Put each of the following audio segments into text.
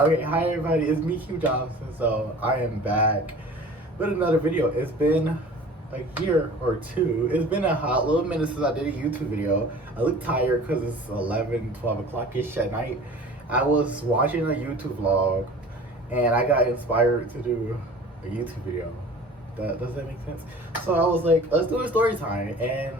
Okay, hi everybody, it's me, Q Johnson. So I am back with another video. It's been a year or two. It's been a hot little minute since I did a YouTube video. I look tired because it's 11, 12 o'clock-ish at night. I was watching a YouTube vlog and I got inspired to do a YouTube video. Does that make sense? So I was like, let's do a story time. And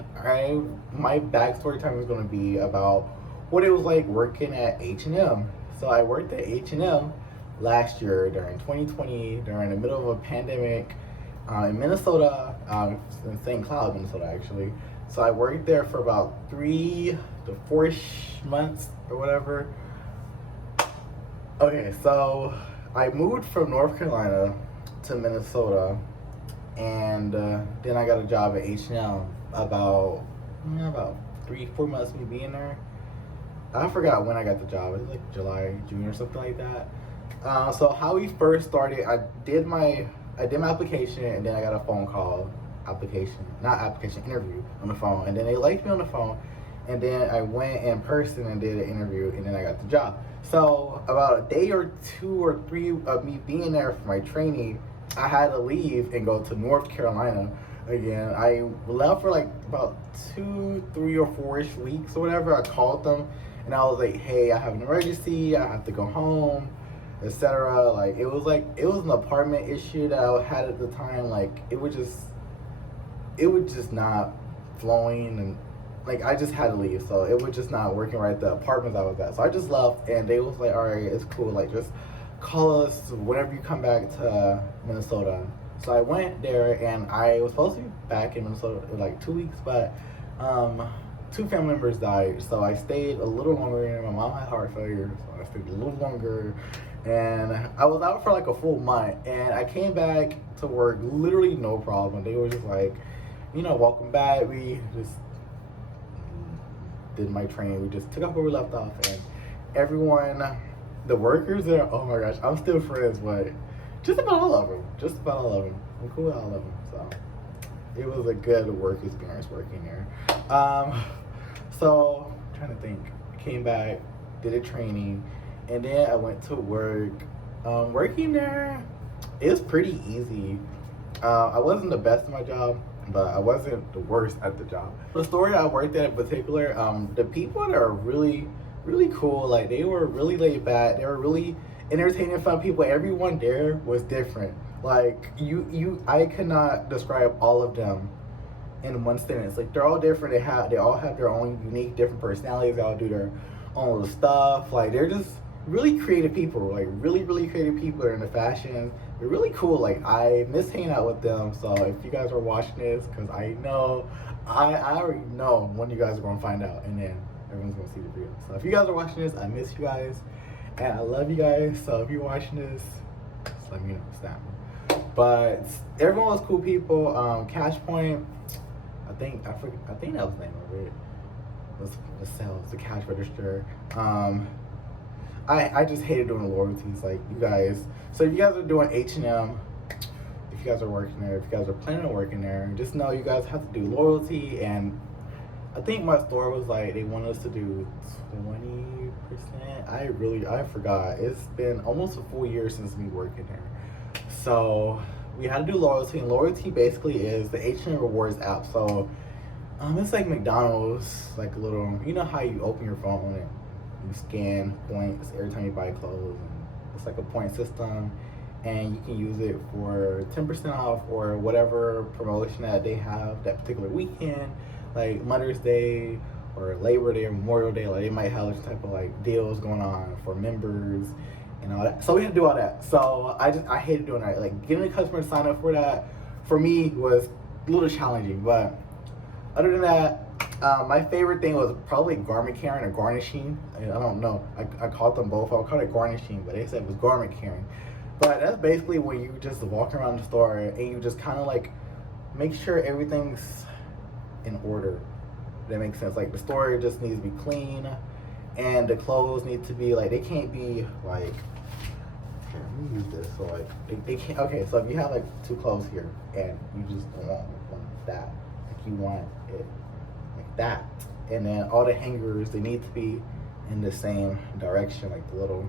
my backstory time is going to be about what it was like working at H&M. So I worked at H&M last year during 2020, during the middle of a pandemic in Minnesota, in St. Cloud, Minnesota actually. So I worked there for about 3 to 4 months or whatever. Okay, so I moved from North Carolina to Minnesota, and then I got a job at H&M about 3-4 months me being there. I forgot when I got the job. It was like July, June, or something like that. So how we first started, I did my application, and then I got a phone call, interview on the phone, and then they liked me on the phone, and then I went in person and did an interview, and then I got the job. So about a day or 2 or 3 of me being there for my training, I had to leave and go to North Carolina again. I left for like about 2, 3, or 4-ish weeks or whatever. I called them and I was like, hey, I have an emergency, I have to go home, etc. Like it was an apartment issue that I had at the time. Like it was just not flowing, and like I just had to leave. So it was just not working right, the apartments I was at. So I just left, and they was like, all right, it's cool, like just call us whenever you come back to Minnesota. So I went there, and I was supposed to be back in Minnesota in like 2 weeks, but 2 family members died, so I stayed a little longer. My mom had heart failure, so I stayed a little longer, and I was out for like a full month, and I came back to work literally no problem. They were just like, welcome back. We just did my training. We just took up where we left off, and everyone, the workers there, oh my gosh, I'm still friends, but just about all of them. I'm cool with all of them, so it was a good work experience working there. So I'm trying to think. I came back, did a training, and then I went to work. Working there, it was pretty easy. I wasn't the best at my job, but I wasn't the worst at the job. The store I worked at in particular, the people that are really, really cool. Like they were really laid back. They were really entertaining, fun people. Everyone there was different. Like I cannot describe all of them in one sentence. Like they're all different. They all have their own unique, different personalities. They all do their own little stuff. Like they're just really creative people. Like really, really creative people. They're into fashion. They're really cool. Like I miss hanging out with them. So if you guys are watching this, because I already know when you guys are gonna find out, and then everyone's gonna see the video. So if you guys are watching this, I miss you guys, and I love you guys. So if you're watching this, just let me know. Snap. But everyone was cool people. Cash Point, I think that was the name of it. Was the sales, the cash register. I just hated doing the loyalties, like you guys. So if you guys are doing H&M, if you guys are working there, if you guys are planning on working there, just know you guys have to do loyalty. And I think my store was like, they want us to do 20%. I forgot. It's been almost a full year since me working there. So we had to do loyalty, and loyalty basically is the H&M Rewards app. So it's like McDonald's, like a little, you know how you open your phone and you scan points every time you buy clothes, and it's like a point system, and you can use it for 10% off or whatever promotion that they have that particular weekend, like Mother's Day or Labor Day or Memorial Day. Like they might have some type of like deals going on for members and all that. So we had to do all that. So I hated doing that. Like getting a customer to sign up for that for me was a little challenging. But other than that, my favorite thing was probably garment carrying or garnishing. I don't know. I called them both. I called it garnishing, but they said it was garment carrying. But that's basically when you just walk around the store and you just kind of like make sure everything's in order. That makes sense. Like the store just needs to be clean, and the clothes need to be like, they can't be like, here, let me use this. So like they can't. Okay, so if you have like 2 clothes here and you just don't want one like that, like you want it like that, and then all the hangers, they need to be in the same direction, like the little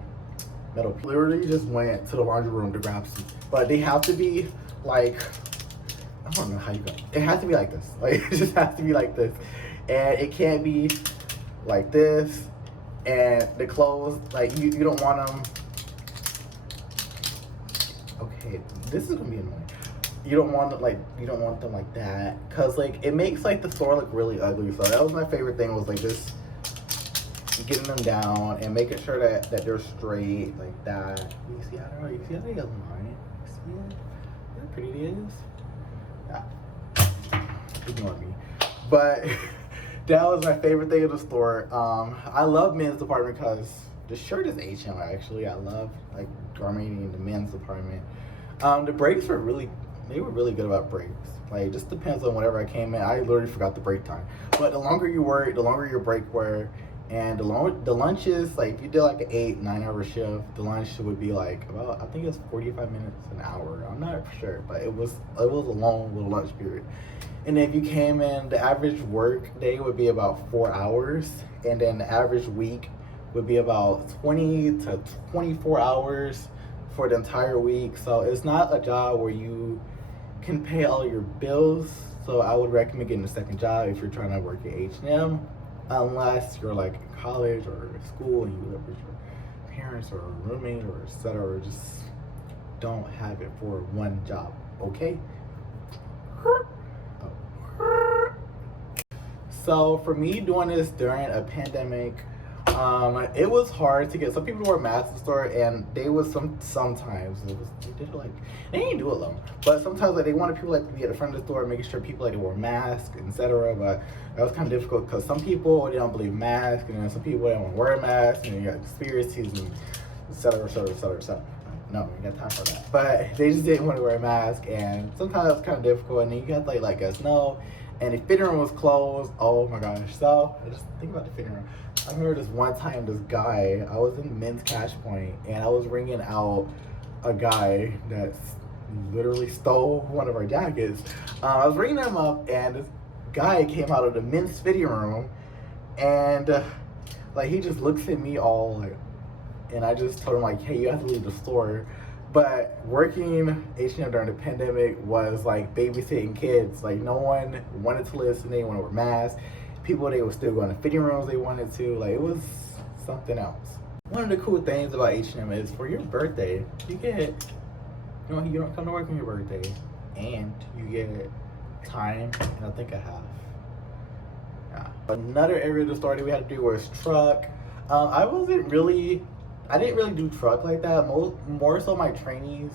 metal. Literally just went to the laundry room to grab some, but they have to be like, I don't know how you go. It has to be like this. Like it just has to be like this, and it can't be like this. And the clothes, like you don't want them. Okay, this is gonna be annoying. You don't want them like that, cause like it makes like the store look really ugly. So that was my favorite thing, was like just getting them down and making sure that they're straight like that. You see, I don't know. You see how they got line? You see it? How pretty it is? Yeah. Ignore me. But that was my favorite thing in the store. I love men's department because the shirt is H&M actually. I love like garmenting in the men's department. The breaks were really good about breaks. Like it just depends on whenever I came in. I literally forgot the break time. But the longer you work, the longer your break were. And the lunches, like if you did like an 8-9 hour shift, the lunch would be like about, I think it's 45 minutes an hour. I'm not sure, but it was a long little lunch period. And if you came in, the average work day would be about 4 hours, and then the average week would be about 20 to 24 hours for the entire week. So it's not a job where you can pay all your bills. So I would recommend getting a second job if you're trying to work at H&M. Unless you're like in college or school and you live with your parents or a roommate or etc. Or just don't have it for one job, okay? So for me doing this during a pandemic, it was hard to get. Some people wore masks in the store, and they was sometimes they did it like, they didn't do it long, but sometimes like they wanted people like to be at the front of the store making sure people like wore masks, etc. But that was kind of difficult because some people, they don't believe masks, and then some people they don't want to wear masks, and you got conspiracies and etc. No, we got time for that. But they just didn't want to wear a mask, and sometimes that was kind of difficult. And then you had to like let us know. And the fitting room was closed. Oh my gosh. So I just think about the fitting room. I remember this one time, this guy, I was in men's cash point, and I was ringing out a guy that literally stole one of our jackets. I was ringing him up, and this guy came out of the men's fitting room, and like he just looks at me all like, and I just told him like, hey, you have to leave the store. But working H&M during the pandemic was like babysitting kids. Like no one wanted to listen, they didn't want to wear masks. People, they were still going to fitting rooms they wanted to. Like it was something else. One of the cool things about H&M is for your birthday, you don't come to work on your birthday, and you get time and I think a half. Yeah. Another area of the store that we had to do was truck. I didn't really do truck like that. More so my trainees,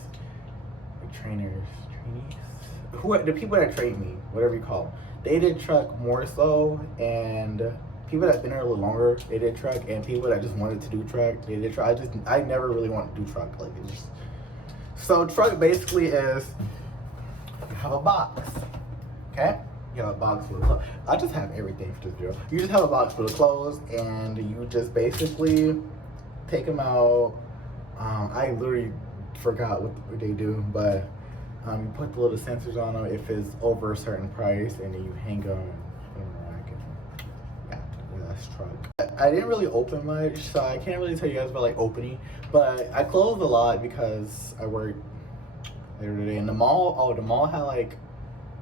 the people that trained me, whatever you call them, they did truck more so, and people that been there a little longer, they did truck, and people that just wanted to do truck, they did truck. I never really wanted to do truck. Like it just, so truck basically is, you have a box, okay? You have a box full of clothes. I just have everything for this video. You just have a box full of clothes, and you just basically take them out. I literally forgot what they do, but you put the little sensors on them if it's over a certain price, and then you hang them and put them in a rack. And yeah, that's truck. I didn't really open much, so I can't really tell you guys about like opening, but I closed a lot because I worked later today. And the mall, the mall had like,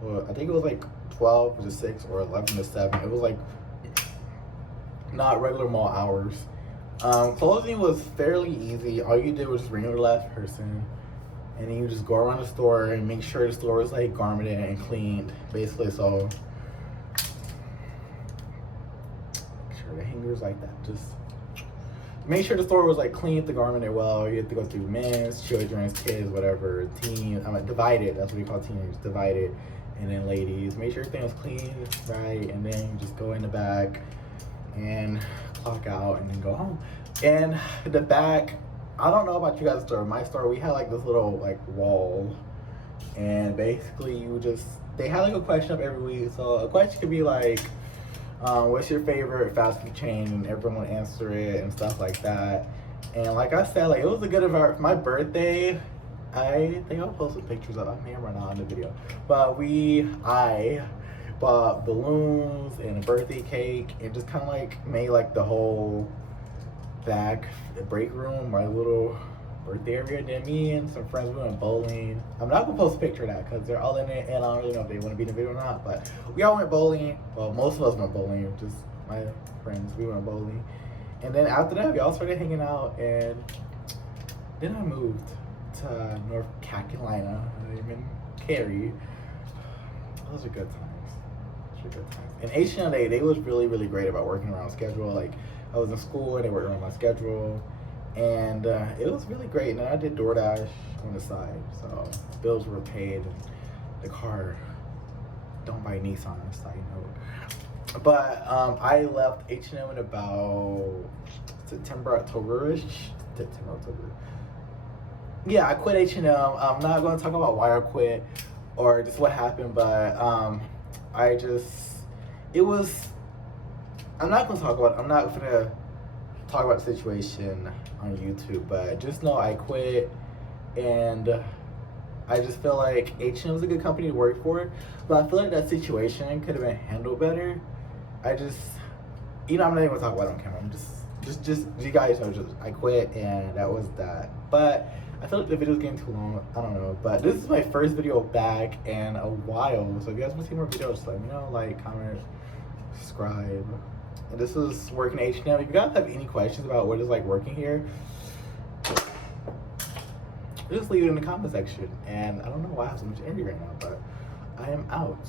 well, I think it was like 12 to 6 or 11 to 7. It was like not regular mall hours. Closing was fairly easy. All you did was just ring the last person, and then you just go around the store and make sure the store was like garmented and cleaned, basically. So make sure the hangers like that. Just make sure the store was like clean, the garmented well. You have to go through men's, children's, kids, whatever, teen. Divided. That's what we call teenagers. Divided, and then ladies. Make sure everything was clean, right, and then you just go in the back and clock out and then go home. And the back, I don't know about you guys' store. My store, we had like this little like wall, and basically they had like a question up every week. So a question could be like, what's your favorite fast food chain, and everyone would answer it and stuff like that. And like I said, like it was a good environment. For my birthday, I think I'll post some pictures of it. I may run out in the video, but I bought balloons and a birthday cake and just kind of like made like the whole back break room, my little birthday area. Then me and some friends, we went bowling. I'm not gonna post a picture of that because they're all in it, and I don't really know if they want to be in the video or not. But we all went bowling. Well, most of us went bowling. Just my friends, we went bowling. And then after that, we all started hanging out, and then I moved to North Carolina. I'm in Cary. Those are good times. Those are good times. And H&M, they was really, really great about working around schedule. Like, I was in school and they worked around my schedule. And it was really great. And then I did DoorDash on the side. So bills were paid and the car, don't buy Nissan, side note. But I left H&M in about September, October-ish. September, October. Yeah, I quit H&M. I'm not going to talk about why I quit or just what happened, but I'm not going to talk about the situation on YouTube, but just know I quit, and I just feel like H&M is a good company to work for, but I feel like that situation could have been handled better. I'm not even going to talk about it on camera. I'm just you guys know, I quit, and that was that. But I feel like the video's getting too long. I don't know. But this is my first video back in a while. So if you guys want to see more videos, just let me know. Like, comment, subscribe. And this is working at H&M. If you guys have any questions about what it's like working here, just leave it in the comment section. And I don't know why I have so much energy right now, but I am out.